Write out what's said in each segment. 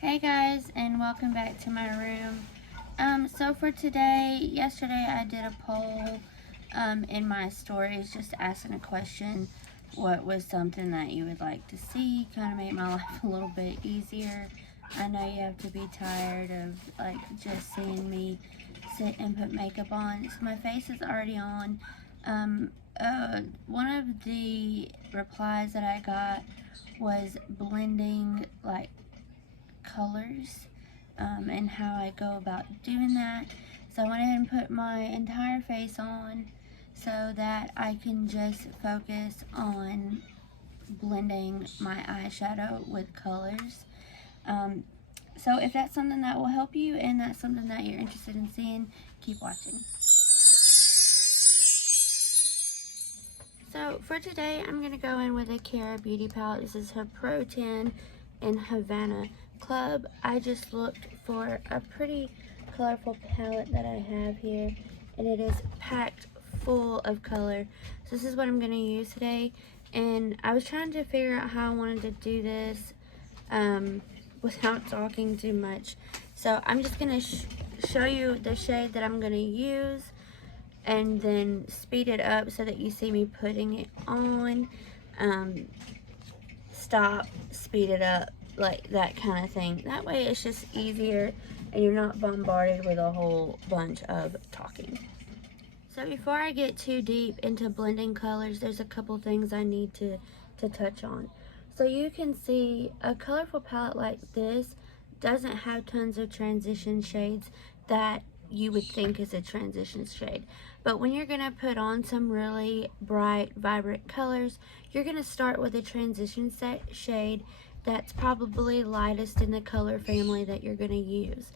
Hey guys, and welcome back to my room. So for today, yesterday I did a poll in my stories just asking a question. What was something that you would like to see? Kind of made my life a little bit easier. I know you have to be tired of like just seeing me sit and put makeup on. So my face is already on. One of the replies that I got was blending like colors and how I go about doing that. So I went ahead and put my entire face on so that I can just focus on blending my eyeshadow with colors. Um, so if that's something that will help you and that's something that you're interested in seeing, keep watching. So for today, I'm going to go in with a Cara Beauty palette. This is her Pro 10 in Havana Club. I just looked for a pretty colorful palette that I have here, and it is packed full of color. So this is what I'm going to use today, and I was trying to figure out how I wanted to do this without talking too much. So I'm just going to show you the shade that I'm going to use, and then speed it up so that you see me putting it on, stop, speed it up, like that kind of thing. That way it's just easier and you're not bombarded with a whole bunch of talking. So before I get too deep into blending colors, there's a couple things I need to touch on. So you can see a colorful palette like this doesn't have tons of transition shades that you would think is a transition shade. But when you're going to put on some really bright, vibrant colors, you're going to start with a transition shade that's probably lightest in the color family that you're going to use.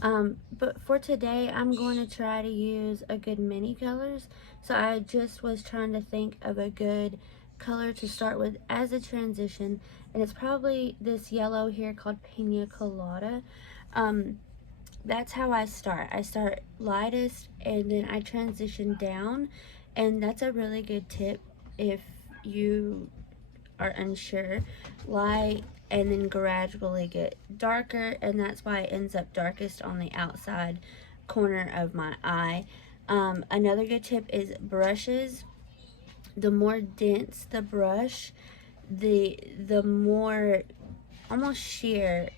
But for today, I'm going to try to use a good many colors. So I just was trying to think of a good color to start with as a transition, and it's probably this yellow here called Pina Colada. That's how I start. I start lightest and then I transition down, and that's a really good tip if you are unsure. Light and then gradually get darker, and that's why it ends up darkest on the outside corner of my eye. Another good tip is brushes. The more dense the brush, the more almost sheer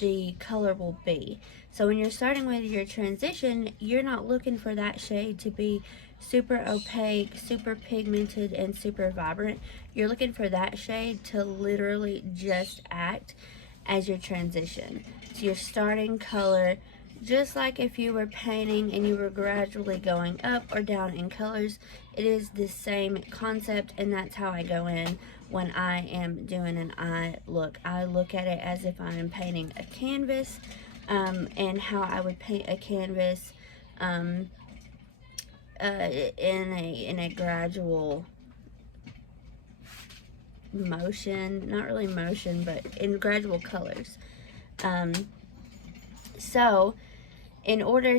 the color will be. So when you're starting with your transition, you're not looking for that shade to be super opaque, super pigmented, and super vibrant. You're looking for that shade to literally just act as your transition. So your starting color, just like if you were painting and you were gradually going up or down in colors, it is the same concept, and that's how I go in when I am doing an eye look. I look at it as if I am painting a canvas, and how I would paint a canvas in a gradual motion, not really motion, but in gradual colors. So in order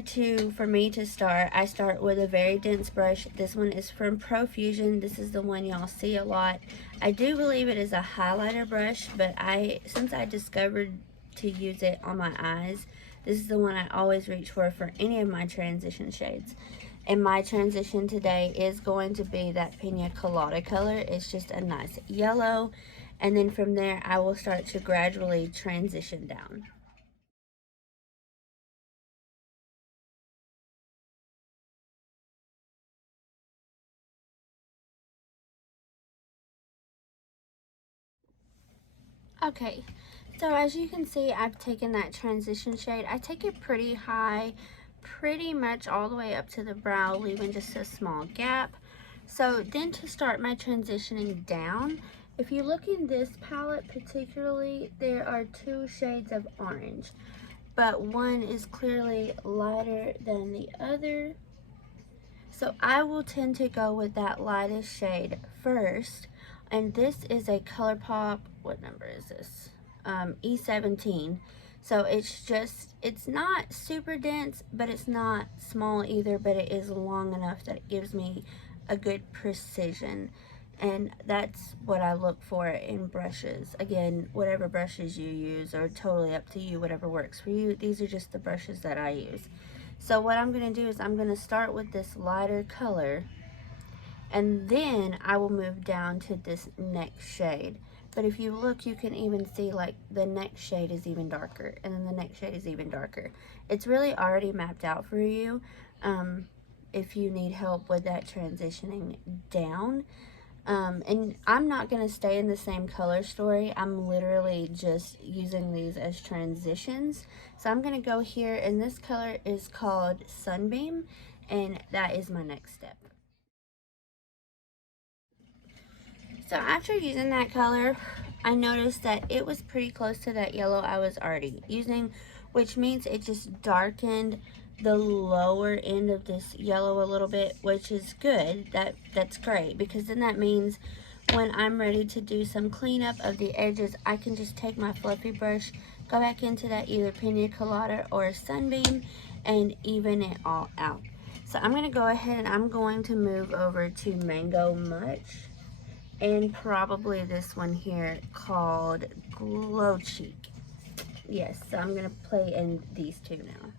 for me to start, I start with a very dense brush. This one is from Profusion. This is the one y'all see a lot. I do believe it is a highlighter brush, but since I discovered to use it on my eyes, this is the one I always reach for any of my transition shades. And my transition today is going to be that Pina Colada color. It's just a nice yellow. And then from there, I will start to gradually transition down. Okay, so as you can see, I've taken that transition shade. I take it pretty high, pretty much all the way up to the brow, leaving just a small gap. So then to start my transitioning down, if you look in this palette particularly, there are two shades of orange, but one is clearly lighter than the other. So I will tend to go with that lightest shade first. And this is a ColourPop, what number is this? E17. So it's not super dense, but it's not small either, but it is long enough that it gives me a good precision. And that's what I look for in brushes. Again, whatever brushes you use are totally up to you, whatever works for you. These are just the brushes that I use. So what I'm going to do is I'm going to start with this lighter color, and then I will move down to this next shade. But if you look, you can even see like the next shade is even darker, and then the next shade is even darker. It's really already mapped out for you if you need help with that transitioning down. And I'm not going to stay in the same color story. I'm literally just using these as transitions. So I'm going to go here, and this color is called Sunbeam, and that is my next step. So after using that color, I noticed that it was pretty close to that yellow I was already using, which means it just darkened the lower end of this yellow a little bit, which is good. That's great, because then that means when I'm ready to do some cleanup of the edges, I can just take my fluffy brush, go back into that either pina colada or Sunbeam, and even it all out. So I'm going to go ahead and I'm going to move over to Mango Much, and probably this one here called Glow Cheek. Yes, so I'm going to play in these two now.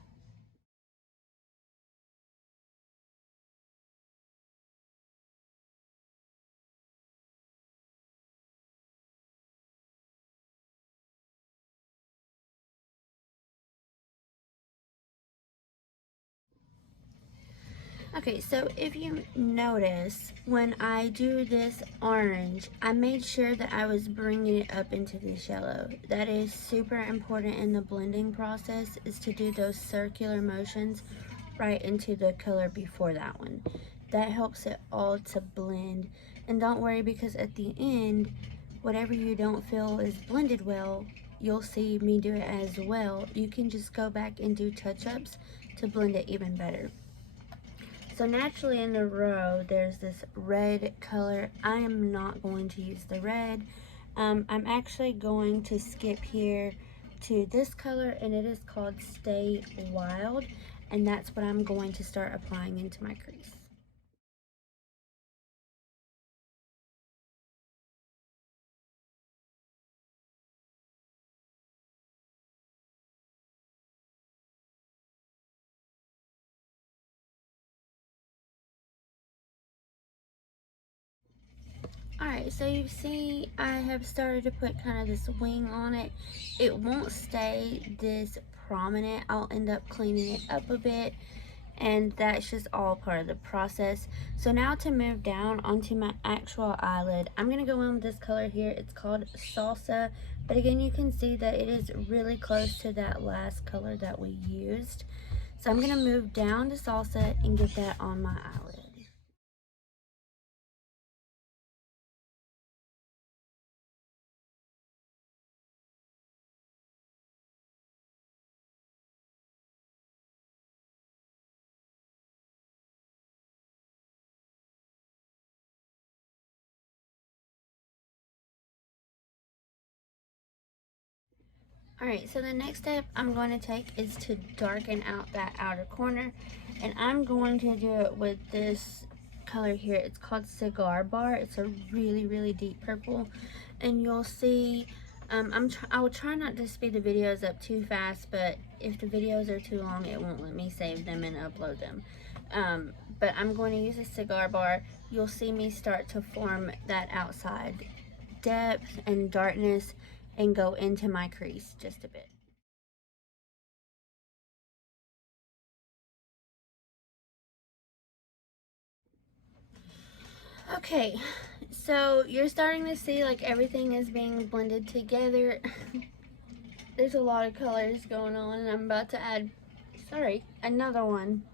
Okay, so if you notice, when I do this orange, I made sure that I was bringing it up into this yellow. That is super important in the blending process, is to do those circular motions right into the color before that one. That helps it all to blend. And don't worry, because at the end, whatever you don't feel is blended well, you'll see me do it as well. You can just go back and do touch-ups to blend it even better. So naturally in the row, there's this red color. I am not going to use the red. I'm actually going to skip here to this color, and it is called Stay Wild, and that's what I'm going to start applying into my crease. Alright, so you see I have started to put kind of this wing on it. It won't stay this prominent. I'll end up cleaning it up a bit, and that's just all part of the process. So now to move down onto my actual eyelid, I'm going to go in with this color here. It's called Salsa, but again, you can see that it is really close to that last color that we used. So I'm going to move down to Salsa and get that on my eyelid. Alright, so the next step I'm going to take is to darken out that outer corner, and I'm going to do it with this color here. It's called Cigar Bar. It's a really deep purple, and you'll see I will try not to speed the videos up too fast, but if the videos are too long, it won't let me save them and upload them. But I'm going to use a Cigar Bar. You'll see me start to form that outside depth and darkness and go into my crease just a bit. Okay, so you're starting to see like everything is being blended together. There's a lot of colors going on, and I'm about to add, sorry, another one.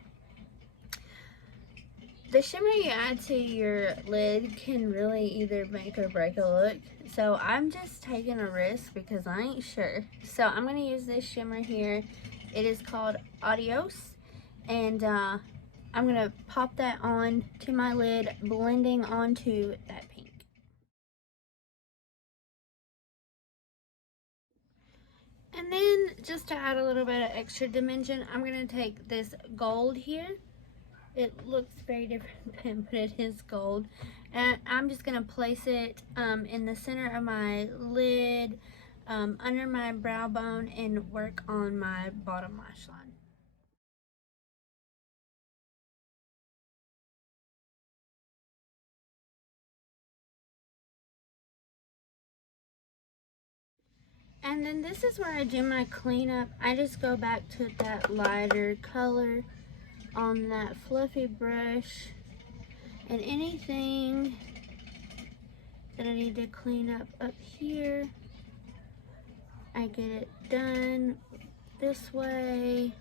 The shimmer you add to your lid can really either make or break a look. So I'm just taking a risk because I ain't sure. So I'm going to use this shimmer here. It is called Adios. And I'm going to pop that on to my lid, blending onto that pink. And then just to add a little bit of extra dimension, I'm going to take this gold here It looks very different, but it is gold. And I'm just going to place it in the center of my lid, under my brow bone, and work on my bottom lash line. And then this is where I do my cleanup. I just go back to that lighter color on that fluffy brush, and anything that I need to clean up here, I get it done this way,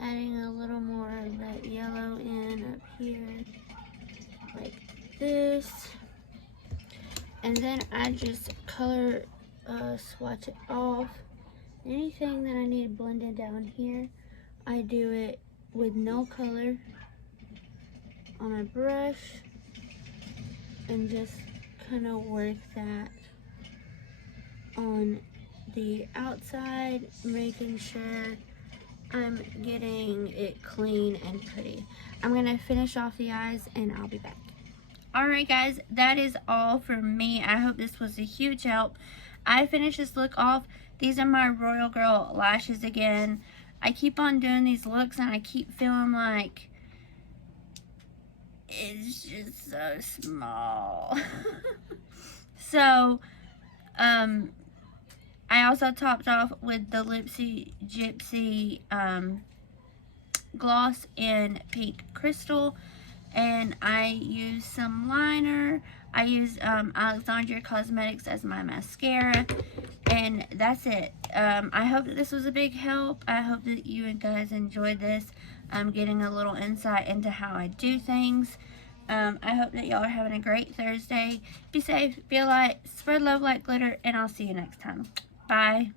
adding a little more of that yellow in up here like this, and then I just color swatch it off. Anything that I need blended down here, I do it with no color on a brush and just kind of work that on the outside, making sure I'm getting it clean and pretty. I'm gonna finish off the eyes and I'll be back. Alright guys, that is all for me. I hope this was a huge help. I finished this look off. These are my Royal Girl lashes again. I keep on doing these looks and I keep feeling like it's just so small. So, I also topped off with the Lipsy Gypsy gloss in Pink Crystal, and I use some liner. I use Alexandria Cosmetics as my mascara, and that's it. I hope that this was a big help. I hope that you guys enjoyed this. Getting a little insight into how I do things. I hope that y'all are having a great Thursday. Be safe, be a light, spread love like glitter, and I'll see you next time. Bye.